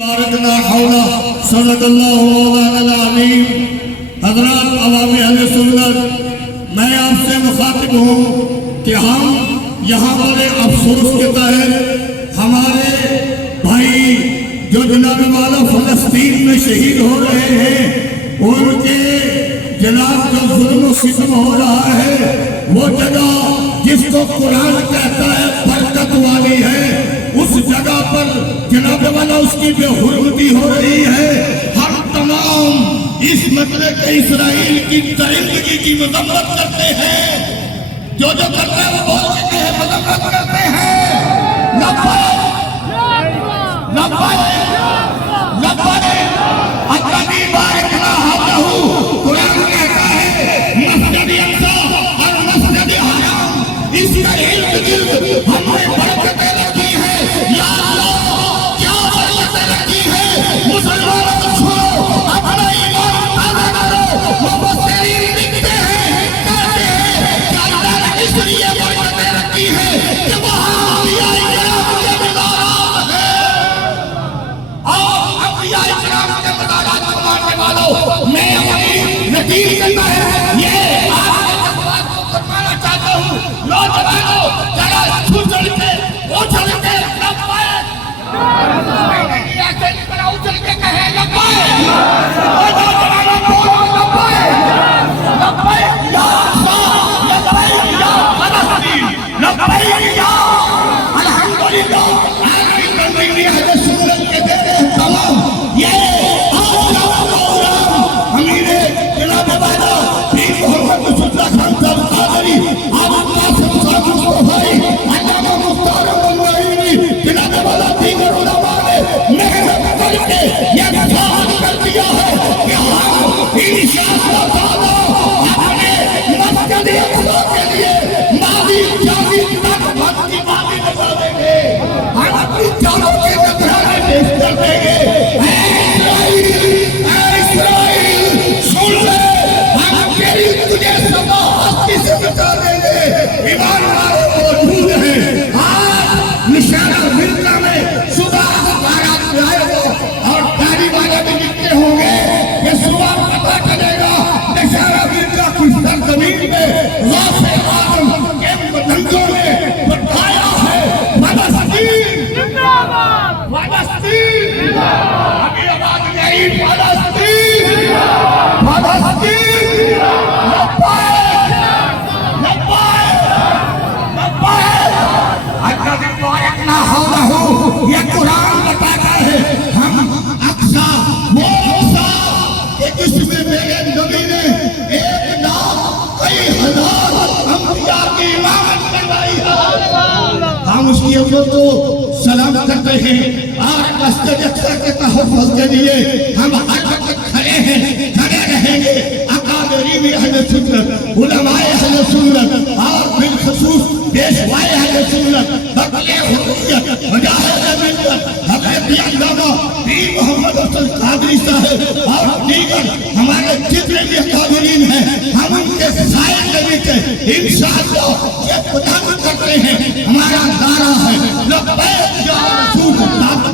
بارکنا حولا صدق اللہ مولانا العظیم۔ حضرات عوامی اہل سنت، میں آپ سے مخاطب ہوں کہ ہم یہاں بڑے افسوس کے تحت ہمارے بھائی جو جناب والا فلسطین میں شہید ہو رہے ہیں، ان کے جناب جو ظلم و ستم ہو رہا ہے، وہ جگہ جس کو قرآن کہتا ہے برکت والی ہے، اس جگہ پر جناب والا اس کی بے حرمتی ہو رہی ہے۔ ہم تمام اس مطلب اسرائیل کی درندگی کی مذمت کرتے ہیں، جو کرتے ہیں وہ بول چکے ہیں، مذمت کرتے ہیں۔ لبیک لبیک لبیک الذی بارکنا حولہ، قرآن کہتا ہے مسجد اقصی اور مسجد حرام، اس کا ارد گرد ہم نے برکتیں رکھی ہیں۔ یا اللہ کیا برکتیں رکھی ہیں؟ مسلمانوں کو چھوڑو، اپنا ایمان تازہ کرو۔ مفسرین لکھتے ہیں، کہتے ہیں کہ اللہ نے اس لیے برکتیں رکھی ہیں کہ وہاں انبیاء کرام کے مزارات ہیں، اور انبیاء کرام کے مزارات کو ماننے والوں میں اپنی نتیج کرتا ہے۔ یہ آج بات کو فرمانا چاہتا ہوں، نوجوانوں ذرا اچھل کے اچھل کے لبیک، ایسے ذرا اچھل کے کہیں لبیک، نوجوانوں بولو لبیک لبیک یا اللہ، لبیک یا فلسطین، لبیک یا الحمدللہ۔ آمین بندگی اہل سنت کے دیتے ہیں تمام۔ یہ امیر جناب والا پیر محمد رسول اللہ خان صاحب قادری، آپ قاسم صاحب مصطفی، علامہ مختار المنوعی، جناب والا دیگر علماء نے محنت کر کے یہ ثابت کر دیا ہے کہ ہم انشاءاللہ تعالی اپنے مسجد اقصی کے لیے ماضی جاوی تک وقت کی باقی نظر دیں گے، ہم اپنی جانوں کے نذرانے پیش کر دیں گے۔ تجھے سزا ہستی سے بچا دیں گے۔ ایمان والے موجود ہیں، آج نشانہ ملتا میں صبح اخبارات میں آئے ہو اور داری والے بھی لکھتے ہوں گے کہ صبح پتہ چلے گا نشانہ ملتا کی سرزمین میں غوث اعظم کے بندوں نے بٹھایا ہے فلسطین زندہ باد، فلسطین زندہ باد، ابھی آواز نہیں آئی، فلسطین زندہ باد، فلسطین یہ قرآن بتاتا ہے ہم اقصا وہ اقصا کہ جس میں میرے نبی نے 1,00,000 کئی ہزار انبیاء کی امامت کروائی ہے۔ ہم اس کی عزت کو سلام کرتے ہیں اور مسجد اقصا کے تحفظ کے لیے ہم ہر وقت کھڑے ہیں، کھڑے رہیں گے۔ اکابرین اہل سنت، علماء اہل سنت اور بالخصوص پیشوائے اہل سنت، بقل حریت، مجاہد ملت حضرت علامہ پیر محمد حسن قادری صاحب اور دیگر ہمارے جتنے بھی اکابرین ہیں، ہم ان کے سائے کے نیچے انشاءاللہ یہ قدام کرتے ہیں۔ ہمارا نعرہ ہے لبیک یا رسول اللہ۔